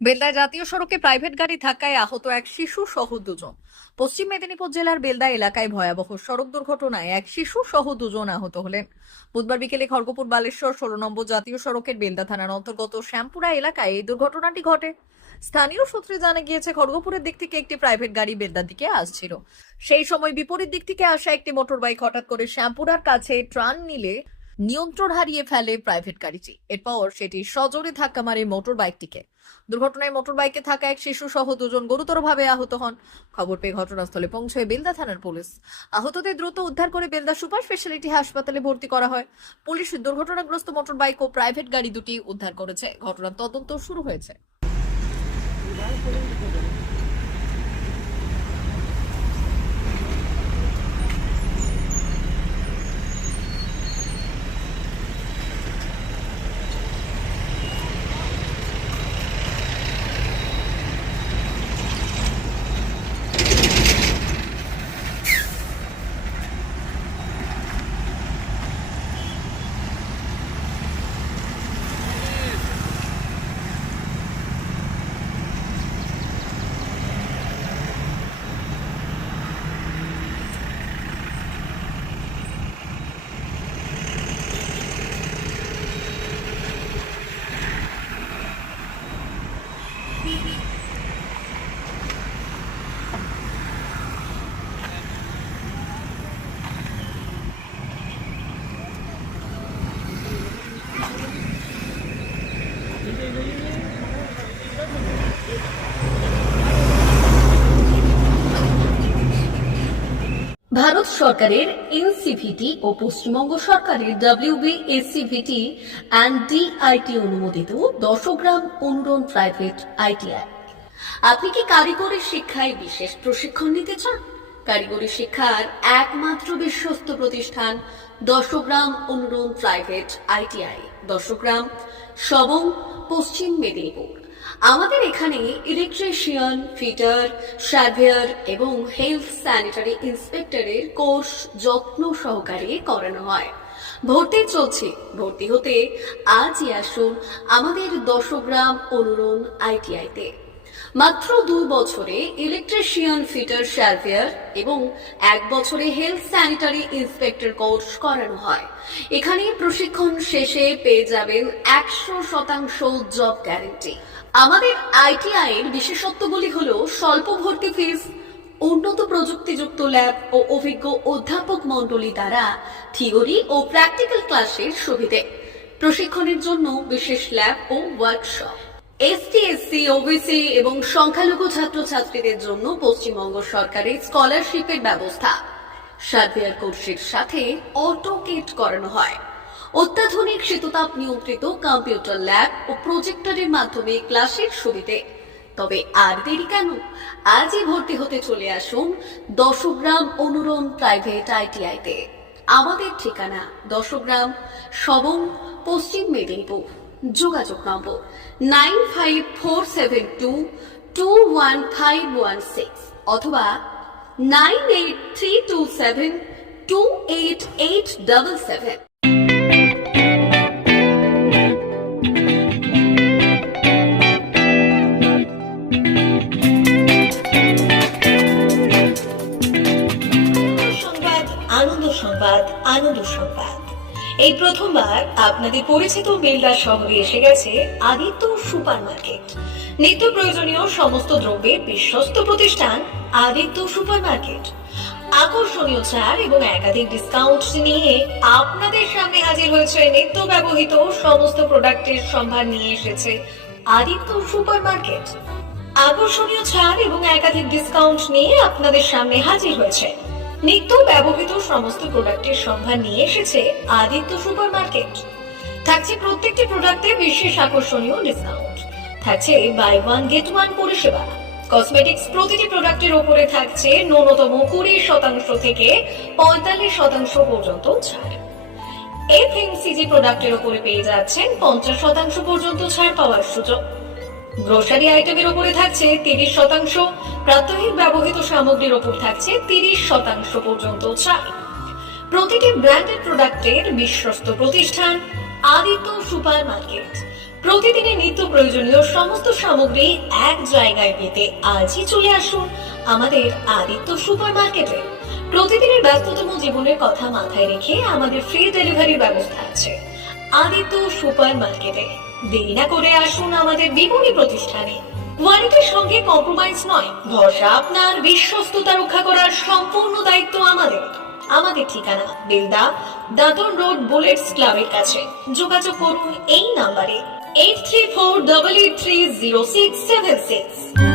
বেলদায় জাতীয় সড়কে প্রাইভেট গাড়ি ধাক্কায় আহত এক শিশু সহ দুজন। পশ্চিম মেদিনীপুর জেলার বেলদা এলাকায় ভয়াবহ সড়ক দুর্ঘটনায় এক শিশু সহ দুজন আহত হলেন। বুধবার বিকেলে খড়গপুর বালেশ্বর 16 নম্বর জাতীয় সড়কের বেলদা থানার অন্তর্গত শ্যামপুরা এলাকায় এই দুর্ঘটনাটি ঘটে। স্থানীয় সূত্রে জানা গিয়েছে, খড়গপুরের দিক থেকে একটি প্রাইভেট গাড়ি বেলদার দিকে আসছিল। সেই সময় বিপরীত দিক থেকে আসা একটি মোটর বাইক হঠাৎ করে শ্যামপুরার কাছে টার্ন নিলে নিয়ন্ত্রণ হারিয়ে ফেলে প্রাইভেট গাড়িটি। এরপর সেটি সজোরে ধাক্কা মারে মোটর বাইকটিকে। দুর্ঘটনায় মোটর বাইকে থাকা এক শিশু সহ দুজন গুরুতরভাবে আহত হন। খবর পেয়ে ঘটনাস্থলে পৌঁছয় বেলদা থানার পুলিশ। আহতদের দ্রুত উদ্ধার করে বেলদা সুপার স্পেশালিটি হাসপাতালে ভর্তি করা হয়। পুলিশ দুর্ঘটনাগ্রস্ত মোটর বাইক ও প্রাইভেট গাড়ি দুটি উদ্ধার করেছে। ঘটনার তদন্ত শুরু হয়েছে। ভারত সরকারের এনসিভিটি ও পশ্চিমবঙ্গ সরকারের WBSCVT অ্যান্ড DIT অনুমোদিত 10 গ্রাম অনুরণ প্রাইভেট ITI। আপনি কি কারিগরি শিক্ষায় বিশেষ প্রশিক্ষণ নিতে চান? কারিগরি শিক্ষার একমাত্র বিশ্বস্ত প্রতিষ্ঠান 10 গ্রাম অনুরণ প্রাইভেট ITI, 10 গ্রাম, সবং, পশ্চিম মেদিনীপুর। আমাদের এখানে ইলেকট্রিশিয়ান, ফিটার, সার্ভেয়ার এবং হেলথ স্যানিটারি ইন্সপেক্টরের কোর্স যত্ন সহকারে করানো হয়। ভর্তি চলছে। ভর্তি হতে আজই আসুন আমাদের 10 গ্রাম অনুরণ ITI-তে। মাত্র 2 বছরে ইলেকট্রিশিয়ান, ফিটার, সার্ভেয়ার এবং 1 বছরে হেলথ স্যানিটারি ইন্সপেক্টর কোর্স করানো হয়। এখানে প্রশিক্ষণ শেষে পেয়ে যাবেন 100% জব গ্যারান্টি। আমাদের ITI এর বিশেষত্বগুলি হলো স্বল্প ভর্তি ফিস, উন্নত প্রযুক্তিযুক্ত ল্যাব ও অভিজ্ঞ অধ্যাপক মণ্ডলী দ্বারা থিওরি ও প্র্যাকটিক্যাল ক্লাসের সুবিধে, প্রশিক্ষণের জন্য বিশেষ ল্যাব ও ওয়ার্কশপ, ST, SC, OBC এবং সংখ্যালঘু ছাত্রছাত্রীদের জন্য পশ্চিমবঙ্গ সরকারের স্কলারশিপের ব্যবস্থা। সার্ভেয়ার কোর্সের সাথে অটোকেট করানো হয়। অত্যাধুনিক শীততাপ নিয়ন্ত্রিত কম্পিউটার ল্যাব ও প্রজেক্টরের মাধ্যমে ক্লাসের সুবিধে। তবে আর দেরি কেন? আজই ভর্তি হতে চলে আসুন 10 গ্রাম অনুরণ প্রাইভেট ITI-তে। আমাদের ঠিকানা 10 গ্রাম, সবং, পশ্চিম মেদিনীপুর। যোগাযোগ নম্বর 9547221516 অথবা 9832728877। আনন্দ সংবাদ, আনন্দ সংবাদ। এই প্রথমবার আপনাদের পরিচিত বেলদা শহরে এসে গেছে আদিত্য সুপার মার্কেট। নিত্য প্রয়োজনীয় সমস্ত দ্রব্যের বিশ্বস্ত প্রতিষ্ঠান আদিত্য সুপার মার্কেট। আকর্ষণীয় ছাড় এবং একাধিক ডিসকাউন্ট নিয়ে আপনাদের সামনে হাজির হয়েছে। নিত্য ব্যবহৃত সমস্ত প্রোডাক্টের সম্ভার নিয়ে এসেছে আদিত্য সুপার মার্কেট। আকর্ষণীয় ছাড় এবং একাধিক ডিসকাউন্ট নিয়ে আপনাদের সামনে হাজির হয়েছে। নিত্য ব্যবহৃত সমস্ত প্রোডাক্টের সম্ভার নিয়ে এসেছে আদিত্য সুপার মার্কেট। থাকছে প্রত্যেকটি প্রোডাক্টে বিশেষ আকর্ষণীয় ডিসকাউন্ট। থাকছে বাই ওয়ান গেট ওয়ান পরিষেবা। কসমেটিক্স প্রতিটি প্রোডাক্টের উপরে থাকছে ন্যূনতম 20% থেকে 45% পর্যন্ত ছাড়। FMCG প্রোডাক্টের উপরে পেয়ে যাচ্ছেন 50% পর্যন্ত ছাড় পাওয়ার সুযোগ। গ্রোসারি আইটেমের উপরে থাকছে 30%, প্রাত্যহিক ব্যবহৃত সামগ্রীর উপর থাকছে 30% পর্যন্ত ছাড়। প্রতিটি ব্র্যান্ডেড প্রোডাক্টের বিশ্বস্ত প্রতিষ্ঠান আদিত্য সুপার মার্কেট। প্রতিদিনের নিত্য প্রয়োজনীয় সমস্ত সামগ্রী এক জায়গায় পেতে আজই চলে আসুন আমাদের আদিত্য সুপার মার্কেটে। প্রতিদিনের ব্যস্ততম জীবনের কথা মাথায় রেখে আমাদের ফ্রি ডেলিভারির ব্যবস্থা আছে আদিত্য সুপার মার্কেটে। দেরি না করে আসুন আমাদের বিপণী প্রতিষ্ঠানে। কোয়ালিটির সঙ্গে কম্প্রোমাইজ নয়, ভরসা আপনার, বিশ্বস্ততা রক্ষা করার সম্পূর্ণ দায়িত্ব আমাদের। আমাদের ঠিকানা বেলদা, দাদন রোড, বুলেটস ক্লাবের কাছে। যোগাযোগ করুন এই নাম্বারে 8348830676।